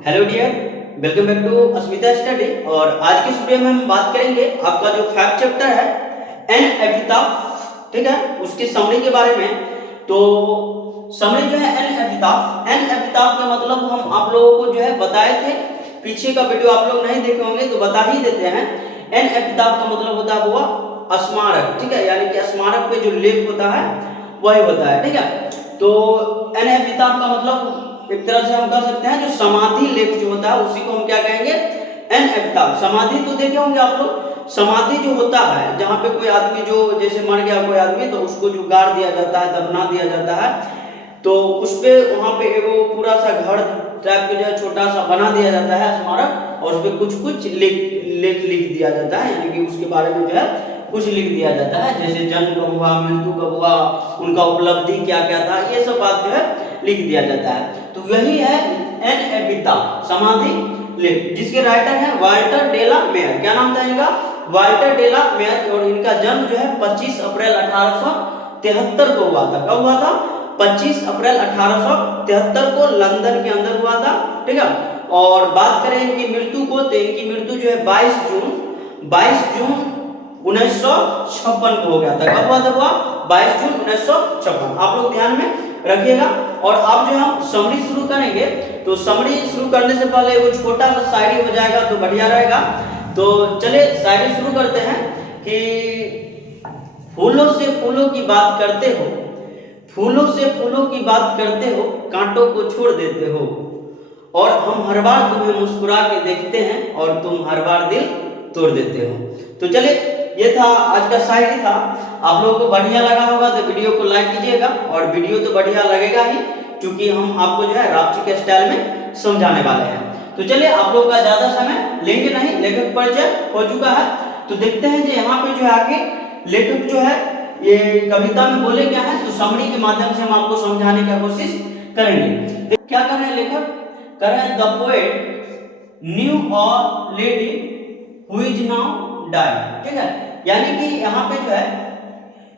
Hello dear, welcome back to Asmita study. और आज की इस वीडियो में हम बात करेंगे आपका जो फैक्ट चैप्टर है एन एपिटाफ, ठीक है, उसकी समरी के बारे में। तो समरी जो है एन एपिटाफ का मतलब हम आप लोगों को जो है बताए थे। पीछे का वीडियो आप लोग नहीं देखे होंगे तो बता ही देते हैं। एन एपिटाफ का मतलब होता है वो स्मारक, ठीक है, यानी कि स्मारक पे जो लेख होता है वही होता है, ठीक है। तो एन एपिटाफ का मतलब एक तरह से हम कह सकते हैं जो समाधि लेख जो होता है उसी को हम क्या कहेंगे, एन एपिटाफ। समाधि तो देखे होंगे आप लोग, समाधि जो होता है जहाँ पे कोई आदमी जो जैसे मर गया कोई आदमी तो उसको जो गाड़ दिया जाता है, दफना दिया जाता है, तो उस पे वहाँ पे एगो पूरा सा घर टाइप के जो है छोटा सा बना दिया जाता है स्मारक, और उस पे कुछ कुछ लेख लिख दिया जाता है, यानी कि उसके बारे में जो है कुछ लिख दिया जाता है, जैसे जन्म कब हुआ, मृत्यु कब हुआ, उनका उपलब्धि क्या क्या था, ये सब बात जो है लिख दिया जाता है। तो यही है एन एपिटाफ, समाधि लेख, जिसके राइटर है वाल्टर डेला मेयर। क्या नाम था इनका? वाल्टर डेला मेयर। और इनका जन्म जो है 25 अप्रैल 1873 को हुआ था। कब हुआ था? 25 अप्रैल 1873 को लंदन के अंदर हुआ था, ठीक है। और बात करें इनकी मृत्यु को तो इनकी मृत्यु जो है 22 जून 1956 को हो गया था। कब हुआ था? 22 जून 1956। आप लोग ध्यान में रखिएगा। और अब जो हम समरी शुरू करेंगे तो समरी शुरू करने से पहले वो छोटा सा शायरी हो जाएगा तो बढ़िया रहेगा। तो चलिए शायरी शुरू करते हैं कि फूलों से फूलों की बात करते हो, फूलों से फूलों की बात करते हो, कांटों को छोड़ देते हो, और हम हर बार तुम्हें मुस्कुरा के देखते हैं और तुम हर बार दिल तोड़ देते हो। तो चलिए ये था आज का शायरी था। आप लोगों को बढ़िया लगा होगा तो वीडियो को लाइक कीजिएगा, और वीडियो तो बढ़िया लगेगा ही क्योंकि हम आपको जो है रापची के स्टाइल में समझाने वाले हैं। तो चलिए आप लोग का ज्यादा समय लेंगे नहीं, लेखक परिचय हो चुका है। तो देखते हैं कि यहाँ पे जो है आगे लेखक जो है ये कविता में बोले क्या है, तो समरी के माध्यम से हम आपको समझाने की कोशिश करेंगे। क्या कर रहे हैं लेखक? कर रहे हैं the poet new a lady who is now died, ठीक है। यानी कि यहाँ पे जो है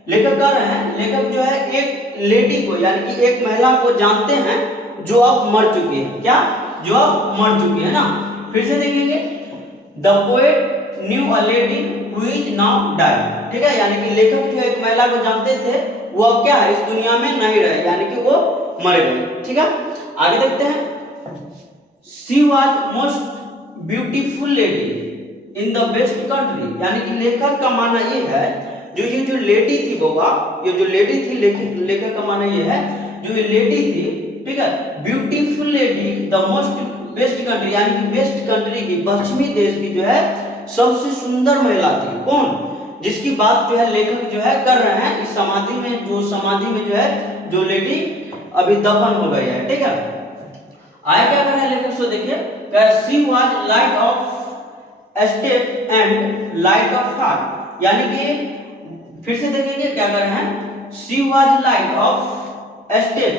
लेखक कर रहे हैं, लेखक जो है एक लेडी को यानी कि एक महिला को जानते हैं जो अब मर चुकी है। क्या? जो अब मर चुकी है ना। फिर से देखेंगे, the poet new a lady who is now died, ठीक है। यानी कि लेखक जो एक महिला को जानते थे वो अब क्या है, इस दुनिया में नहीं रहे, यानी कि वो मर गए, ठीक है। आगे देखते हैं, she was most beautiful lady in the best country. यानी कि लेखक का मानना ये है जो ये जो लेडी थी बाबा, ये जो लेडी थी, लेखक का मानना ये है जो ये लेडी थी, ठीक है, beautiful lady the most best country, यानी कि बेस्ट कंट्री की, पश्चिमी देश की जो है सबसे सुंदर महिला थी। कौन? जिसकी बात जो है लेखक जो है कर रहे हैं इस समाधि में, जो समाधि में जो है जो लेडी अभी दफन हो गई है, ठीक है। आए क्या कर रहे हैं लेखक? सो देखिए, she was light of step and light of heart. यानी कि फिर से देखेंगे क्या कर रहे हैं, she was light of step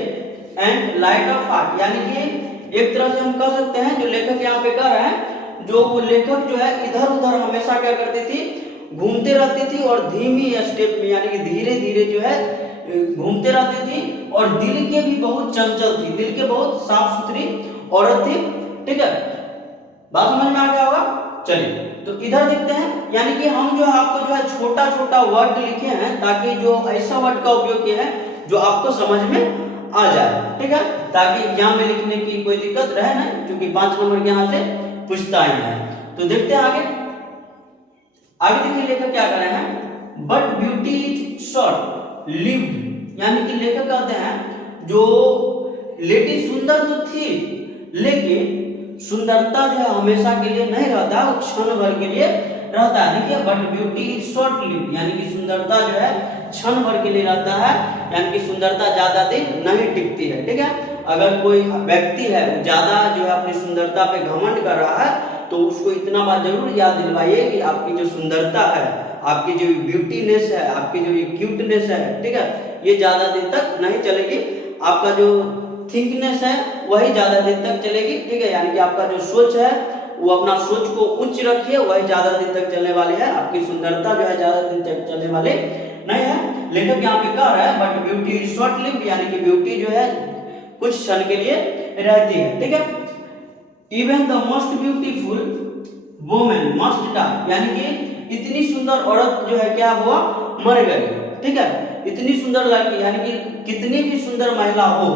and light of heart. यानी कि एक तरह से हम कह सकते हैं जो लेखक यहाँ पे कर रहे हैं, जो वो लेखक जो है इधर उधर हमेशा क्या करती थी, घूमते रहती थी, और धीमी स्टेप में यानी कि धीरे धीरे जो है घूमते रहती थी, और दिल के भी बहुत चंचल थी, दिल के बहुत साफ सुथरी औरत थी, ठीक है। बात समझ में आ गया होगा? चलिए तो इधर देखते हैं, यानी कि हम जो है आपको जो है छोटा छोटा वर्ड लिखे हैं ताकि जो ऐसा वर्ड का उपयोग किया है जो आपको समझ में आ जाए, ठीक है, ताकि एग्जाम में लिखने की कोई दिक्कत रहे ना, क्योंकि 5 नंबर के यहाँ से पूछता ही है। तो देखते हैं आगे। आगे देखिए लेखक क्या कर रहे हैं, but beauty is short lived. यानी कि लेखक कहते हैं जो लेडी सुंदर तो थी लेकिन सुंदरता जो है हमेशा के लिए नहीं रहता, वो क्षण भर के लिए रहता है। देखिए, but beauty is short lived, यानी कि सुंदरता जो है क्षण भर के लिए रहता है, यानी कि सुंदरता ज्यादा दिन नहीं टिकती है, ठीक है। अगर कोई व्यक्ति है वो ज्यादा जो है अपनी सुंदरता पे घमंड कर रहा है तो उसको इतना बात जरूर याद दिलवाइए कि आपकी जो सुंदरता है, आपकी जो ब्यूटीनेस है, आपकी जो क्यूटनेस है, ठीक है, ये ज्यादा दिन तक नहीं चलेगी। आपका जो थिंकनेस है वही ज्यादा दिन तक चलेगी, ठीक है। यानी कि आपका जो सोच है वो अपना सोच को उच्च रखिए, वही ज्यादा दिन तक चलने वाली है। आपकी सुंदरता जो है ज्यादा दिन तक चलने वाली नहीं है। लेखक यहाँ पे कह रहा है but beauty is short lived, यानी कि ब्यूटी जो है कुछ क्षण के लिए रहती है, ठीक है। Even the most beautiful women must die, यानी कि इतनी सुंदर औरत जो है क्या हुआ, मर गई। ठीक है, इतनी सुंदर लड़की यानी कि कितनी भी सुंदर महिला हो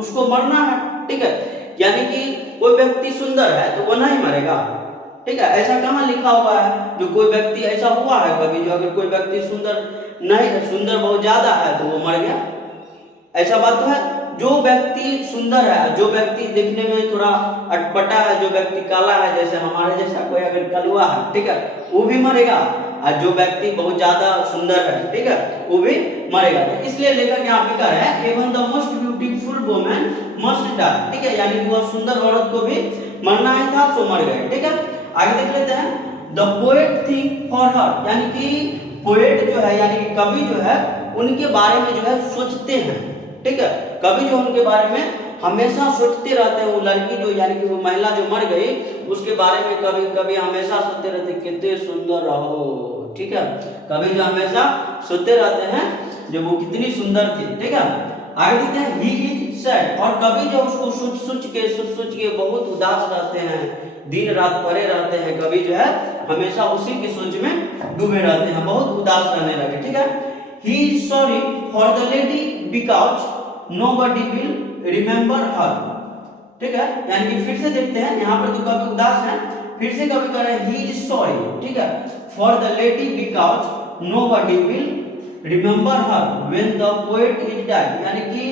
उसको मरना है। ठीक है, यानी कि कोई व्यक्ति सुंदर है तो वो नहीं मरेगा। ठीक है, ऐसा कहाँ लिखा हुआ है जो कोई व्यक्ति ऐसा हुआ है कभी जो अगर कोई व्यक्ति सुंदर नहीं, सुंदर बहुत ज्यादा है तो वो मर गया, ऐसा बात तो है। जो व्यक्ति सुंदर है, जो व्यक्ति देखने में थोड़ा अटपटा है, जो व्यक्ति काला है, जैसे हमारे जैसा कोई अगर कलुआ है, ठीक है, वो भी मरेगा। और जो व्यक्ति बहुत ज्यादा सुंदर है, ठीक है, वो भी मरेगा। इसलिए लेखक यहाँ पे कह रहे हैं even the most beautiful women must die. ठीक है, यानी कि वह सुंदर औरत को भी मरना ही था तो मर गए। ठीक है, आगे देख लेते हैं। The poet think for her, यानी कि पोएट जो है यानी कि कवि जो है उनके बारे में जो है सोचते हैं। ठीक है, कवि जो उनके बारे में हमेशा सोचते रहते हैं। वो लड़की जो यानी कि वो महिला जो मर गई उसके बारे में कभी कभी हमेशा सोचते रहते हैं कितने सुंदर रहो। ठीक है, कवि जो हमेशा सोचते रहते हैं जो वो कितनी सुंदर थी। ठीक है, आगे देखते हैं ही इज सैड, और कवि जो उसको सोच सोच के बहुत उदास रहते हैं, दिन रात पड़े रहते हैं। कवि जो है हमेशा उसी की सोच में डूबे रहते हैं, बहुत उदास रहने लगे। ठीक है, he is sorry for the lady because nobody will remember her। ठीक है, यानी कि फिर से देखते हैं, यहाँ पर तो कवि उदास है, फिर से कवि कह रहे हैं he is sorry, ठीक है, for the lady because nobody will remember her when the poet is dead। यानी कि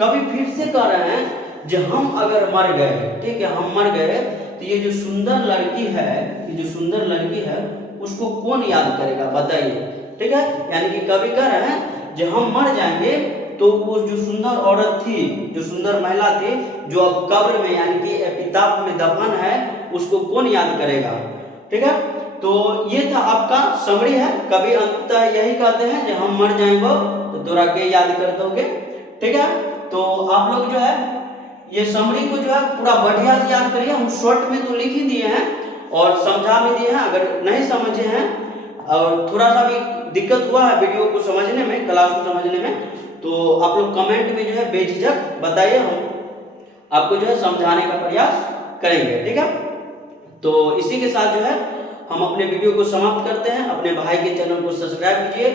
कवि फिर से कह रहे हैं जो हम अगर मर गए, ठीक है, हम मर गए तो ये जो सुंदर लड़की है, ये जो सुंदर लड़की है उसको कौन याद करेगा बताइए। ठीक है, यानी कि कवि कह रहे हैं जो हम मर जाएंगे तो वो जो सुंदर औरत थी, जो सुंदर महिला थी, जो अब कब्र में यानी कि एपिताफ में दफन है, उसको कौन याद करेगा। ठीक है, तो ये था आपका समरी है। कवि अंततः यही कहते हैं जो हम मर जाएंगे तो तोरा के याद कर दोगे। ठीक है, तो आप लोग जो है ये समरी को जो है पूरा बढ़िया से याद करिए। हम शॉर्ट में तो लिख ही दिए हैं और समझा भी दिए हैं, अगर नहीं समझे हैं और थोड़ा सा भी दिक्कत हुआ है वीडियो को समझने में, क्लास को समझने में, तो आप लोग कमेंट में जो है बेझिझक बताइए, हम आपको जो है समझाने का प्रयास करेंगे। ठीक है, तो इसी के साथ जो है हम अपने वीडियो को समाप्त करते हैं। अपने भाई के चैनल को सब्सक्राइब कीजिए,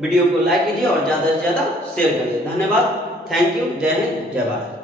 वीडियो को लाइक कीजिए और ज़्यादा से ज़्यादा शेयर करिए। धन्यवाद, थैंक यू, जय हिंद, जय भारत।